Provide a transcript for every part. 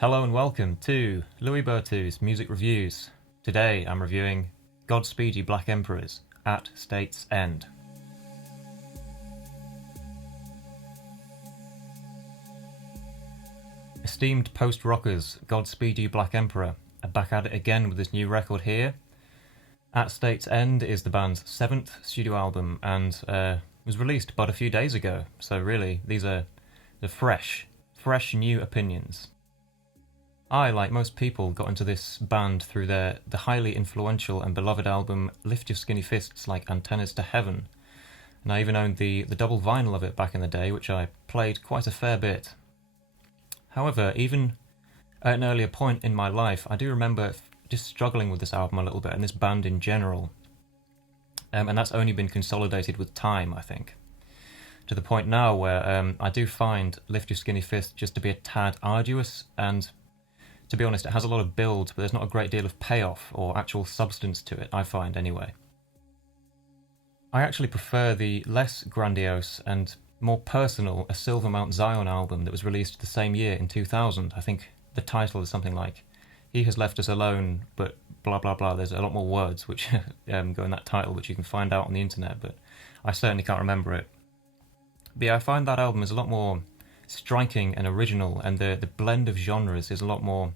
Hello and welcome to Louis Bertou's Music Reviews. Today I'm reviewing Godspeed You Black Emperors at State's End. Esteemed post-rockers, Godspeed You Black Emperor are back at it again with this new record here. At State's End is the band's 7th studio album and was released but a few days ago, so really these are the fresh new opinions. I, like most people, got into this band through the highly influential and beloved album Lift Your Skinny Fists Like Antennas to Heaven, and I even owned the double vinyl of it back in the day, which I played quite a fair bit. However, even at an earlier point in my life, I do remember just struggling with this album a little bit, and this band in general, and that's only been consolidated with time, I think. To the point now where I do find Lift Your Skinny Fist just to be a tad arduous, and to be honest, it has a lot of build, but there's not a great deal of payoff or actual substance to it, I find anyway. I actually prefer the less grandiose and more personal A Silver Mount Zion album that was released the same year in 2000. I think the title is something like He Has Left Us Alone, but blah blah blah. There's a lot more words which go in that title, which you can find out on the internet, but I certainly can't remember it. But yeah, I find that album is a lot more striking and original, and the blend of genres is a lot more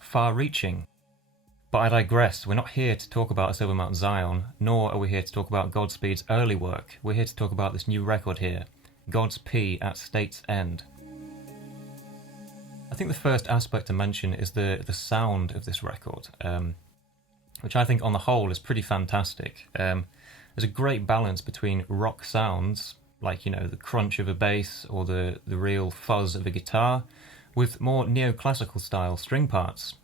far-reaching. But I digress. We're not here to talk about A Silver Mount Zion, nor are we here to talk about Godspeed's early work. We're here to talk about this new record here, Godspeed at State's End. I think the first aspect to mention is the sound of this record, which I think on the whole is pretty fantastic. There's a great balance between rock sounds, like, you know, the crunch of a bass or the real fuzz of a guitar, with more neoclassical style string parts,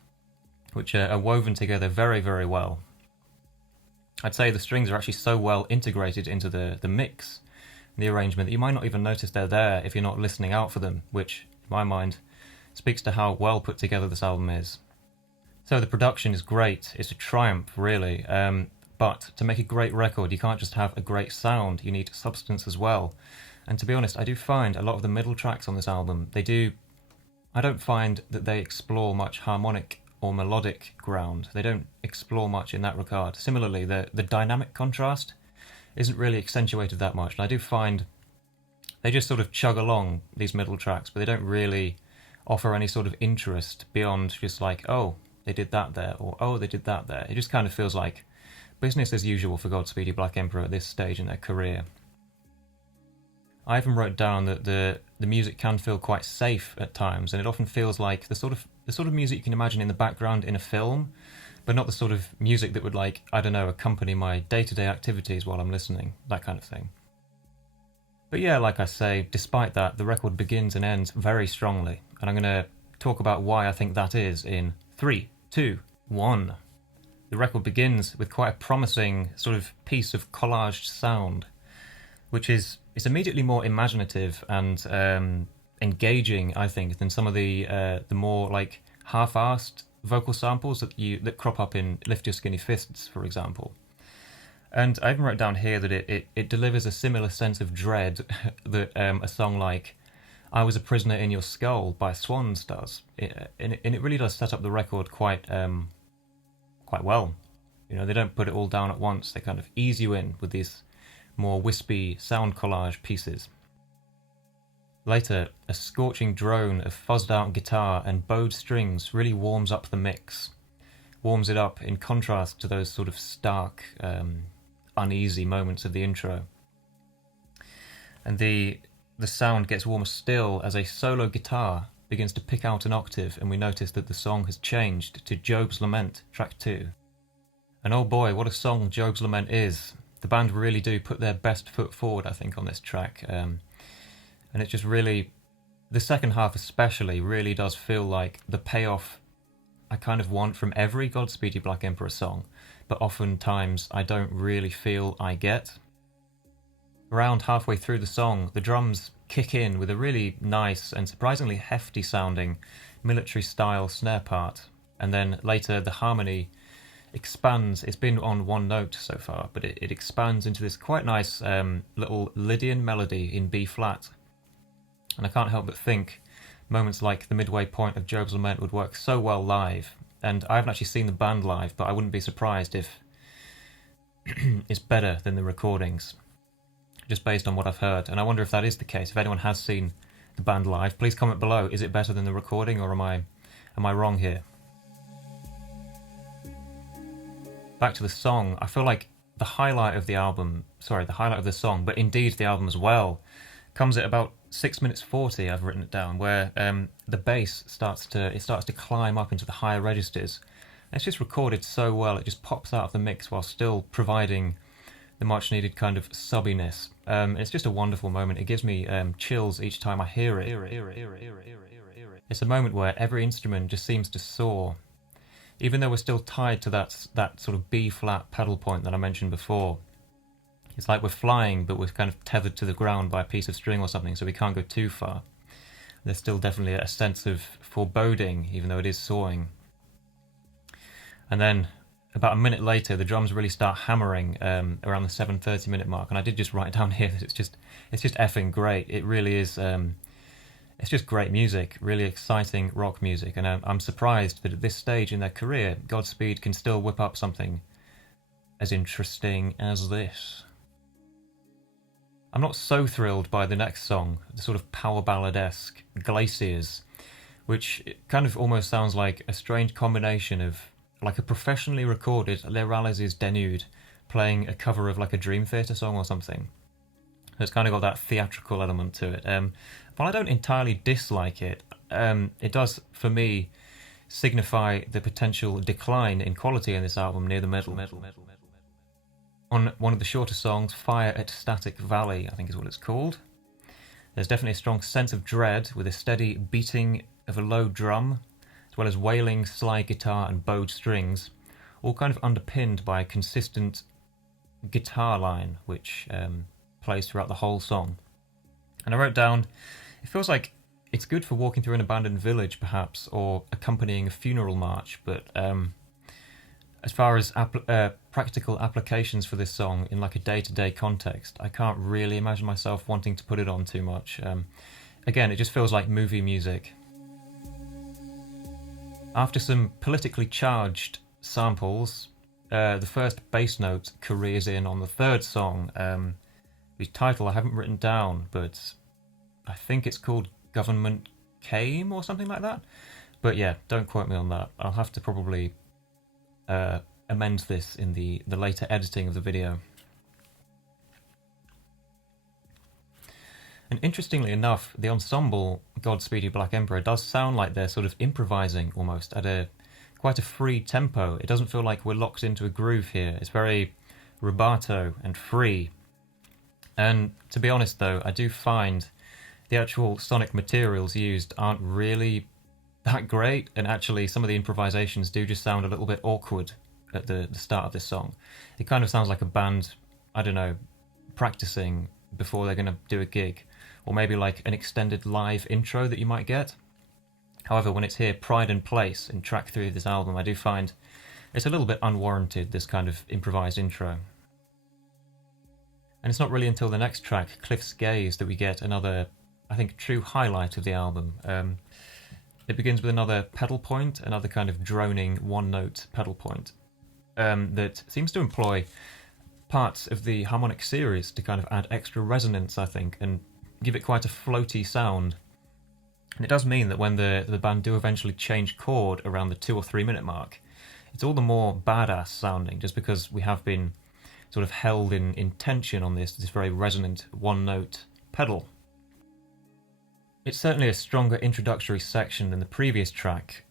which are woven together very, very well. I'd say the strings are actually so well integrated into the mix, the arrangement, that you might not even notice they're there if you're not listening out for them, which, in my mind, speaks to how well put together this album is. So the production is great, it's a triumph, really. But to make a great record, you can't just have a great sound, you need substance as well. And to be honest, I do find a lot of the middle tracks on this album, I don't find that they explore much harmonic or melodic ground. They don't explore much in that regard. Similarly, the dynamic contrast isn't really accentuated that much. And I do find they just sort of chug along, these middle tracks, but they don't really offer any sort of interest beyond just like, oh, they did that there, or oh, they did that there. It just kind of feels like business as usual for Godspeed You Black Emperor at this stage in their career. I even wrote down that the music can feel quite safe at times, and it often feels like the sort of music you can imagine in the background in a film, but not the sort of music that would, like, I don't know, accompany my day-to-day activities while I'm listening, that kind of thing. But yeah, like I say, despite that, the record begins and ends very strongly, and I'm going to talk about why I think that is in 3, 2, 1. The record begins with quite a promising sort of piece of collaged sound, which is immediately more imaginative and engaging, I think, than some of the more like half-assed vocal samples that crop up in Lift Your Skinny Fists, for example. And I even wrote down here that it delivers a similar sense of dread that a song like I Was a Prisoner in Your Skull by Swans does. And it really does set up the record quite well. You know, they don't put it all down at once. They kind of ease you in with these more wispy sound collage pieces. Later, a scorching drone of fuzzed out guitar and bowed strings really warms up the mix. Warms it up in contrast to those sort of stark, uneasy moments of the intro. And the sound gets warmer still as a solo guitar begins to pick out an octave, and we notice that the song has changed to Job's Lament, track 2. And oh boy, what a song Job's Lament is. The band really do put their best foot forward, I think, on this track. And it just really, the second half especially, really does feel like the payoff I kind of want from every Godspeed You Black Emperor song, but oftentimes I don't really feel I get. Around halfway through the song, the drums kick in with a really nice and surprisingly hefty sounding military-style snare part, and then later the harmony expands. It's been on one note so far, but it expands into this quite nice little Lydian melody in B flat. And I can't help but think moments like the midway point of Job's Lament would work so well live. And I haven't actually seen the band live, but I wouldn't be surprised if it's better than the recordings, just based on what I've heard. And I wonder if that is the case. If anyone has seen the band live, please comment below. Is it better than the recording, or am I wrong here? Back to the song, I feel like the highlight of the album, sorry, the highlight of the song, but indeed the album as well, comes at about 6 minutes 40, I've written it down, where the bass starts to climb up into the higher registers. And it's just recorded so well, it just pops out of the mix while still providing the much needed kind of subbiness. It's just a wonderful moment. It gives me chills each time I hear it. It's a moment where every instrument just seems to soar, even though we're still tied to that sort of B-flat pedal point that I mentioned before. It's like we're flying, but we're kind of tethered to the ground by a piece of string or something, so we can't go too far. There's still definitely a sense of foreboding, even though it is soaring. And then, about a minute later, the drums really start hammering around the 7:30 minute mark, and I did just write down here that it's just effing great. It really is. It's just great music, really exciting rock music, and I'm surprised that at this stage in their career, Godspeed can still whip up something as interesting as this. I'm not so thrilled by the next song, the sort of power ballad-esque Glaciers, which kind of almost sounds like a strange combination of like a professionally recorded Les Rallies Denude playing a cover of like a Dream Theater song or something. It's kind of got that theatrical element to it. While I don't entirely dislike it, it does, for me, signify the potential decline in quality in this album near the middle. On one of the shorter songs, Fire at Static Valley, I think is what it's called, there's definitely a strong sense of dread with a steady beating of a low drum, as well as wailing, slide guitar and bowed strings, all kind of underpinned by a consistent guitar line, which plays throughout the whole song. And I wrote down, it feels like it's good for walking through an abandoned village, perhaps, or accompanying a funeral march, but as far as practical applications for this song in like a day-to-day context, I can't really imagine myself wanting to put it on too much. Again, it just feels like movie music. After some politically charged samples, the first bass note careers in on the third song, whose title I haven't written down, but I think it's called Government Came or something like that. But yeah, don't quote me on that. I'll have to probably amend this in the later editing of the video. And interestingly enough, the ensemble Godspeed Black Emperor does sound like they're sort of improvising almost at quite a free tempo. It doesn't feel like we're locked into a groove here. It's very rubato and free. And to be honest though, I do find the actual sonic materials used aren't really that great, and actually some of the improvisations do just sound a little bit awkward at the start of this song. It kind of sounds like a band, I don't know, practicing before they're going to do a gig, or maybe like an extended live intro that you might get. However, when it's here, Pride and Place, in track 3 of this album, I do find it's a little bit unwarranted, this kind of improvised intro. And it's not really until the next track, Cliff's Gaze, that we get another, I think, true highlight of the album. It begins with another pedal point, another kind of droning one-note pedal point that seems to employ parts of the harmonic series to kind of add extra resonance, I think, and give it quite a floaty sound. And it does mean that when the band do eventually change chord around the 2 or 3 minute mark, it's all the more badass sounding, just because we have been sort of held in tension on this very resonant one-note pedal. It's certainly a stronger introductory section than the previous track,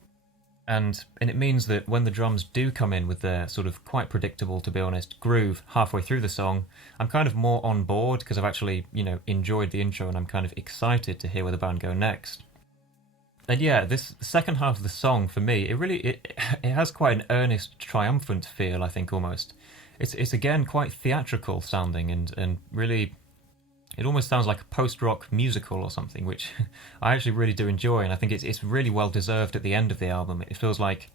and it means that when the drums do come in with their sort of quite predictable, to be honest, groove halfway through the song, I'm kind of more on board because I've actually, enjoyed the intro and I'm kind of excited to hear where the band go next. And yeah, the second half of the song, for me, it has quite an earnest, triumphant feel, I think, almost. It's again quite theatrical sounding and really, it almost sounds like a post-rock musical or something, which I actually really do enjoy, and I think it's really well deserved at the end of the album. It feels like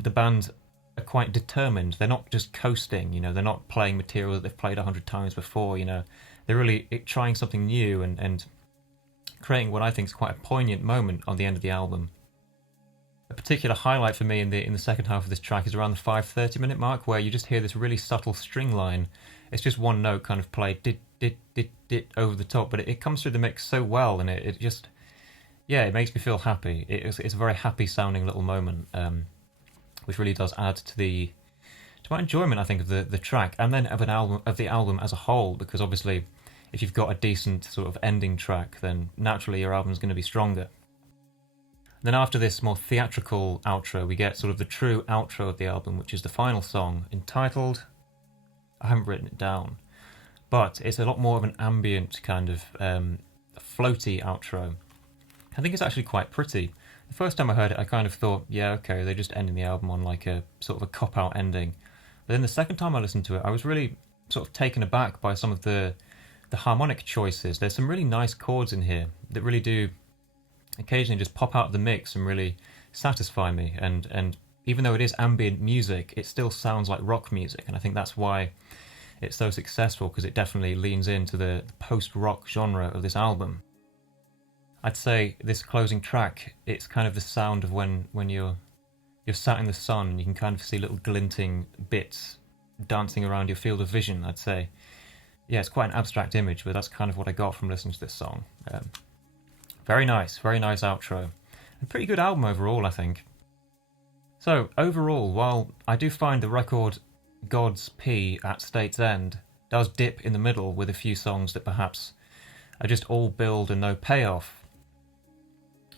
the band are quite determined. They're not just coasting, they're not playing material that they've played 100 times before, they're really trying something new and creating what I think is quite a poignant moment on the end of the album. A particular highlight for me in the second half of this track is around the 5:30-minute mark, where you just hear this really subtle string line. It's just one note kind of played dit dit dit dit over the top, but it comes through the mix so well, and it just, yeah, it makes me feel happy. It's a very happy sounding little moment, which really does add to my enjoyment, I think, of the track, and then of the album as a whole, because obviously if you've got a decent sort of ending track, then naturally your album's going to be stronger. Then after this more theatrical outro, we get sort of the true outro of the album, which is the final song, entitled, I haven't written it down, but it's a lot more of an ambient kind of floaty outro. I think it's actually quite pretty. The first time I heard it, I kind of thought, yeah, okay, they're just ending the album on like a sort of a cop-out ending. But then the second time I listened to it, I was really sort of taken aback by some of the harmonic choices. There's some really nice chords in here that really do occasionally just pop out of the mix and really satisfy me. And even though it is ambient music, it still sounds like rock music. And I think that's why it's so successful, because it definitely leans into the post-rock genre of this album. I'd say this closing track, it's kind of the sound of when you're sat in the sun and you can kind of see little glinting bits dancing around your field of vision, I'd say. Yeah, it's quite an abstract image, but that's kind of what I got from listening to this song. Very nice outro. A pretty good album overall, I think. So, overall, while I do find the record Godspeed at State's End does dip in the middle with a few songs that perhaps are just all build and no payoff,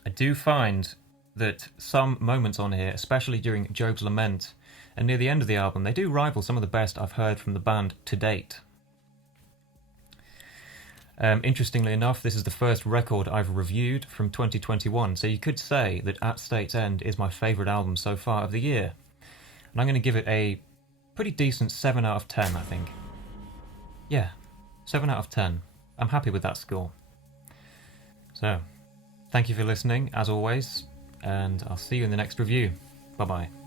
I do find that some moments on here, especially during Job's Lament and near the end of the album, they do rival some of the best I've heard from the band to date. Interestingly enough, this is the first record I've reviewed from 2021, so you could say that At State's End is my favourite album so far of the year. And I'm going to give it a pretty decent 7 out of 10, I think. Yeah, 7 out of 10. I'm happy with that score. So, thank you for listening, as always, and I'll see you in the next review. Bye-bye.